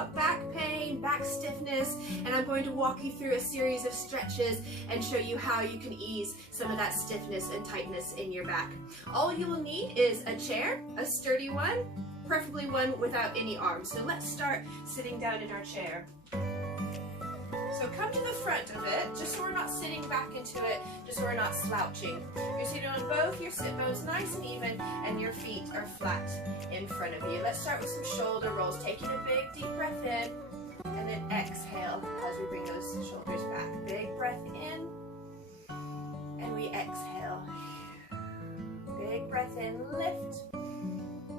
about back pain, back stiffness, and I'm going to walk you through a series of stretches and show you how you can ease some of that stiffness and tightness in your back. All you will need is a chair, a sturdy one, preferably one without any arms. So let's start sitting down in our chair. So come to the front of it, just so we're not sitting back into it, just so we're not slouching. You're sitting on both your sit bones nice and even, and your feet are flat in front of you. Let's start with some shoulder rolls, taking a big deep breath in, and then exhale as we bring those shoulders back. Big breath in, and we exhale. Big breath in, lift,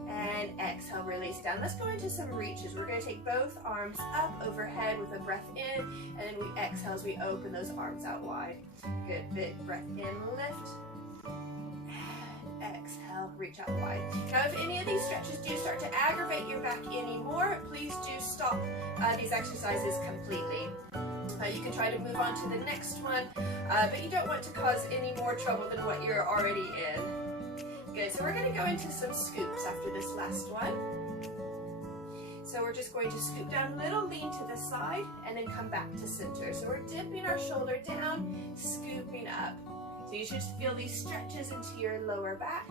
and exhale, release down. Let's go into some reaches. We're going to take both arms up overhead with a breath in, and then we exhale as we open those arms out wide. Good, big breath in, lift, and exhale, reach out wide. Now if any of these stretches do start to aggravate your back anymore, please do stop these exercises completely. You can try to move on to the next one, but you don't want to cause any more trouble than what you're already in. Good, so we're going to go into some scoops after this last one. So we're just going to scoop down a little, lean to the side, and then come back to center. So we're dipping our shoulder down, scooping up. So you should feel these stretches into your lower back.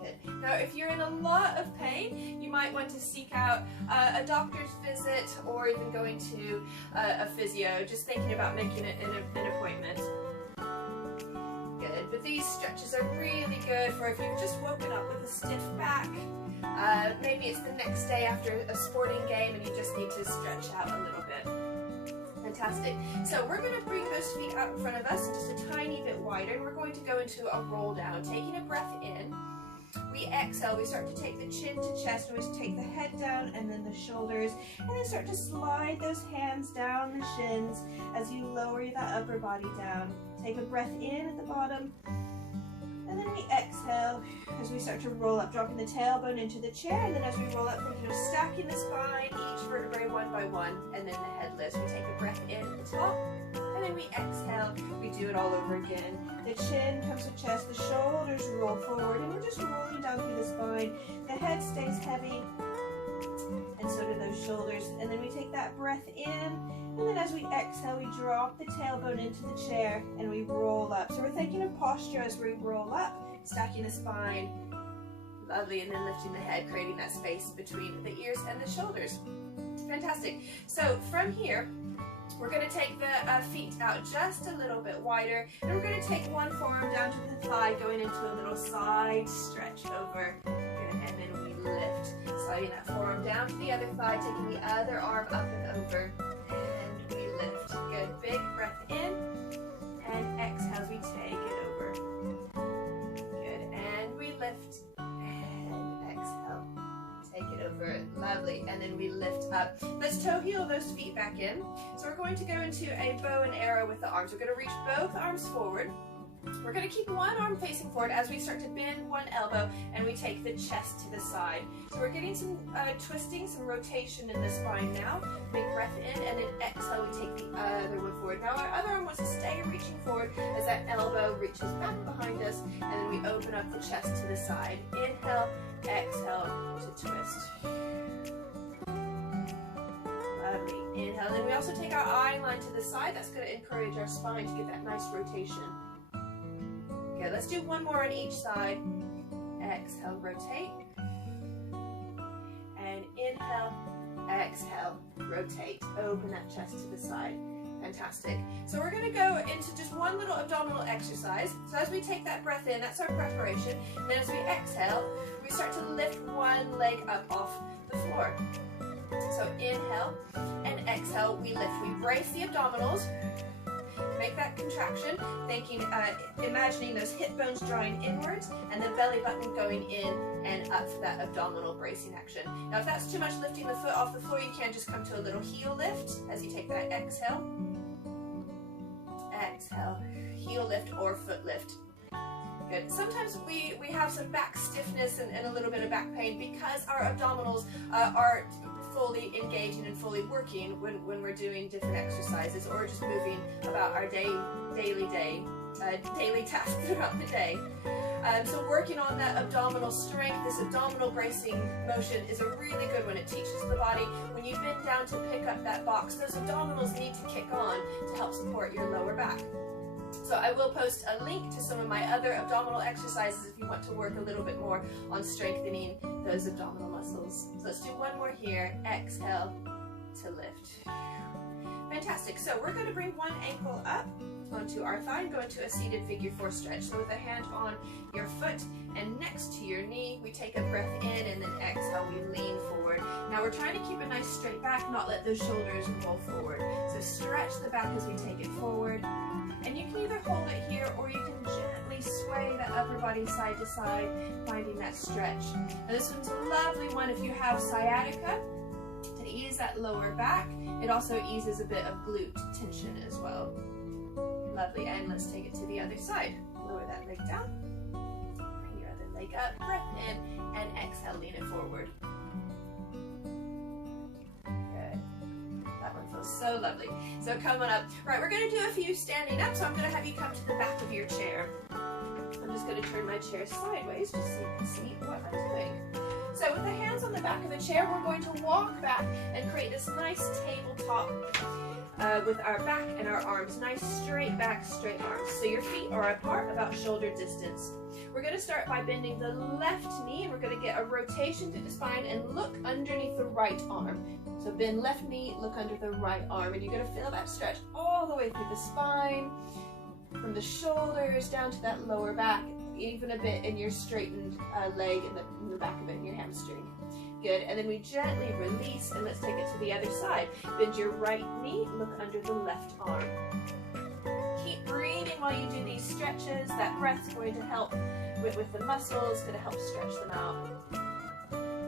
Good. Now if you're in a lot of pain, you might want to seek out a doctor's visit or even going to a physio, just thinking about making it an appointment. But these stretches are really good for if you've just woken up with a stiff back. Maybe it's the next day after a sporting game and you just need to stretch out a little bit. Fantastic. So we're going to bring those feet out in front of us just a tiny bit wider, and we're going to go into a roll down. Taking a breath in, we exhale, we start to take the chin to chest, and we take the head down and then the shoulders, and then start to slide those hands down the shins as you lower that upper body down. Take a breath in at the bottom, and then we exhale as we start to roll up, dropping the tailbone into the chair, and then as we roll up, thinking of stacking the spine, each vertebrae one by one, and then the head lifts. We take a breath in at the top, and then we exhale, we do it all over again. The chin comes to chest, the shoulders roll forward, and we're just rolling down through the spine. The head stays heavy, and so do those shoulders. And then we take that breath in, and then as we exhale, we drop the tailbone into the chair, and we roll up. So we're thinking of posture as we roll up, stacking the spine, lovely, and then lifting the head, creating that space between the ears and the shoulders. Fantastic. So from here, we're going to take the feet out just a little bit wider, and we're going to take one forearm down to the thigh, going into a little side stretch over. Good, and then we lift, sliding that forearm down to the other thigh, taking the other arm up and over, and we lift. Good, big breath in, and exhale as we take it over. Good, and we lift, and exhale. Take it over, lovely, and then we lift up. Let's toe heel those feet back in. So we're going to go into a bow and arrow with the arms. We're going to reach both arms forward. We're going to keep one arm facing forward as we start to bend one elbow, and we take the chest to the side. So we're getting some twisting, some rotation in the spine now. Big breath in, and then exhale, we take the other one forward. Now our other arm wants to stay reaching forward as that elbow reaches back behind us, and then we open up the chest to the side. Inhale, exhale to twist. Lovely. Inhale. Then we also take our eye line to the side. That's going to encourage our spine to get that nice rotation. Okay, let's do one more on each side. Exhale, rotate. And inhale, exhale, rotate. Open that chest to the side. Fantastic. So we're going to go into just one little abdominal exercise. So as we take that breath in, that's our preparation. And then as we exhale, we start to lift one leg up off the floor. So inhale and exhale, we lift. We brace the abdominals. Make that contraction, thinking, imagining those hip bones drawing inwards and the belly button going in and up for that abdominal bracing action. Now if that's too much lifting the foot off the floor, you can just come to a little heel lift as you take that exhale. Exhale, heel lift or foot lift. Good. Sometimes we have some back stiffness and a little bit of back pain because our abdominals are fully engaging and fully working when we're doing different exercises or just moving about our daily tasks throughout the day. So working on that abdominal strength, this abdominal bracing motion is a really good one. It teaches the body when you bend down to pick up that box, those abdominals need to kick on to help support your lower back. So I will post a link to some of my other abdominal exercises if you want to work a little bit more on strengthening those abdominal muscles. So let's do one more here. Exhale to lift. Fantastic. So we're going to bring one ankle up onto our thigh and go into a seated figure 4 stretch. So with a hand on your foot and next to your knee, we take a breath in and then exhale, we lean forward. Now we're trying to keep a nice straight back, not let those shoulders roll forward. So stretch the back as we take it forward. And you can either hold it here or you can gently sway the upper body side to side, finding that stretch. Now this one's a lovely one if you have sciatica, to ease that lower back. It also eases a bit of glute tension as well. Lovely, and let's take it to the other side. Lower that leg down, bring your other leg up, breath in, and exhale, lean it forward. Good. That one feels so lovely. So come on up. Right, we're going to do a few standing up, so I'm going to have you come to the back of your chair. I'm just going to turn my chair sideways just so you can see what I'm doing. So with the hands on the back of the chair, we're going to walk back and create this nice tabletop with our back and our arms. Nice straight back, straight arms. So your feet are apart about shoulder distance. We're going to start by bending the left knee, and we're going to get a rotation through the spine and look underneath the right arm. So bend left knee, look under the right arm, and you're going to feel that stretch all the way through the spine, from the shoulders down to that lower back, even a bit in your straightened leg in the back of it, in your hamstring. Good, and then we gently release, and let's take it to the other side. Bend your right knee, look under the left arm. Keep breathing while you do these stretches. That breath's going to help with the muscles, going to help stretch them out.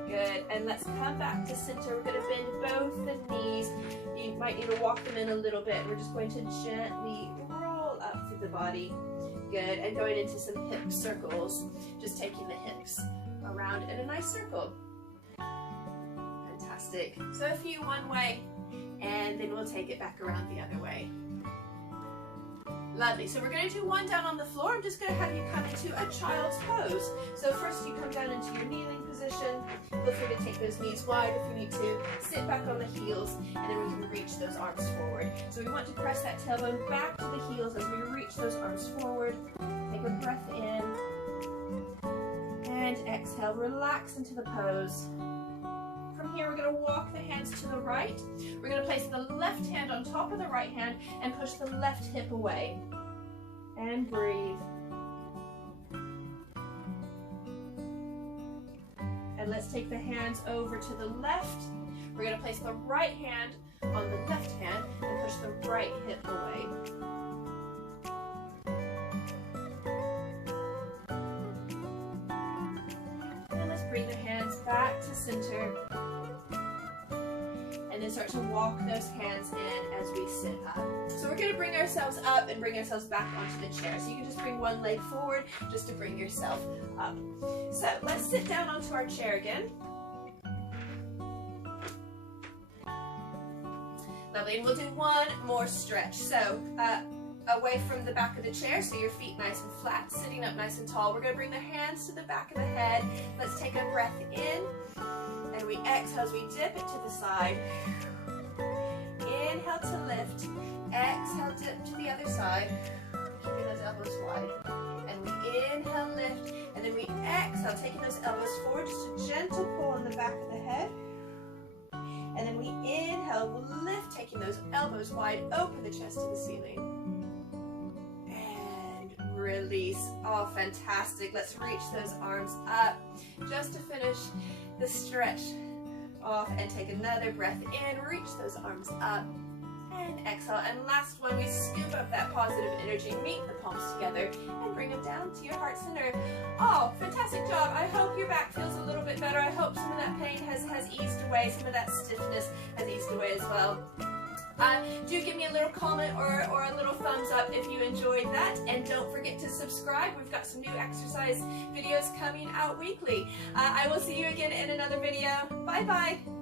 Good, and let's come back to center. We're going to bend both the knees. You might need to walk them in a little bit. We're just going to gently roll up through the body. Good, and going into some hip circles, just taking the hips around in a nice circle. Fantastic. So a few one way, and then we'll take it back around the other way. Lovely. So we're going to do one down on the floor. I'm just going to have you come into a child's pose. So first you come down into your kneeling position. Feel free to take those knees wide if you need to. Sit back on the heels, and then we can reach those arms forward. So we want to press that tailbone back to the heels as we reach those arms forward. Take a breath in. And exhale. Relax into the pose. From here, we're going to walk the hands to the right. We're going to place the left hand on top of the right hand and push the left hip away. And breathe. And let's take the hands over to the left. We're going to place the right hand on the left hand and push the right hip away. And let's bring the hands back to center. And then start to walk those hands in as we sit up. So we're going to bring ourselves up and bring ourselves back onto the chair. So you can just bring one leg forward just to bring yourself up. So let's sit down onto our chair again. Lovely, and we'll do one more stretch. So away from the back of the chair, so your feet nice and flat, sitting up nice and tall. We're going to bring the hands to the back of the head. Let's take a breath in. And we exhale as we dip it to the side. Inhale to lift. Exhale, dip to the other side. Keeping those elbows wide. And we inhale, lift. And then we exhale, taking those elbows forward. Just a gentle pull on the back of the head. And then we inhale, we'll lift, taking those elbows wide, open the chest to the ceiling. And release. Oh, fantastic. Let's reach those arms up just to finish the stretch off, and take another breath in, reach those arms up, and exhale. And last one, we scoop up that positive energy, meet the palms together, and bring them down to your heart center. Oh, fantastic job. I hope your back feels a little bit better. I hope some of that pain has eased away, some of that stiffness has eased away as well. Do give me a little comment or a little thumbs up if you enjoyed that, and don't forget to subscribe. We've got some new exercise videos coming out weekly. I will see you again in another video. Bye bye.